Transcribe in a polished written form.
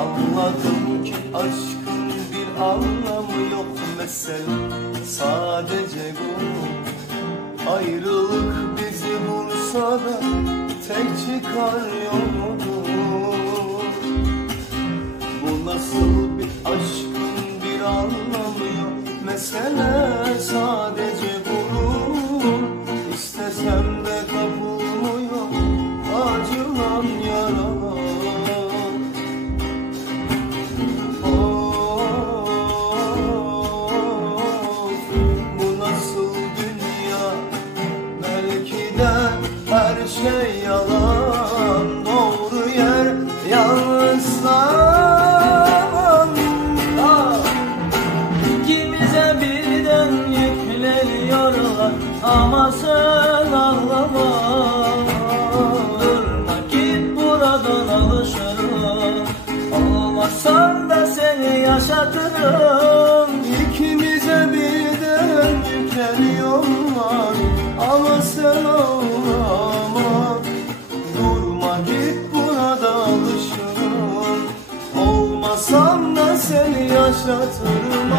Anladım ki aşkın bir anlamı yok mesela. Sadece bu ayrılık bizi bulsa da tek çıkar yoldur. Bu nasıl bir aşkın bir anlamı yok mesele. Sadece gurur, istesem de kapılmıyor acılan yaralar. Her şey yalan, doğru yer yalnızlar. İkimize birden yükleniyorlar ama sen ağlama. Durma git buradan, alışırım. Olmazsan da seni yaşatırım. İkimize birden yükleniyorlar ama sen ağlama. Durma git burada, alışırım. Olmasam da seni yaşatırım.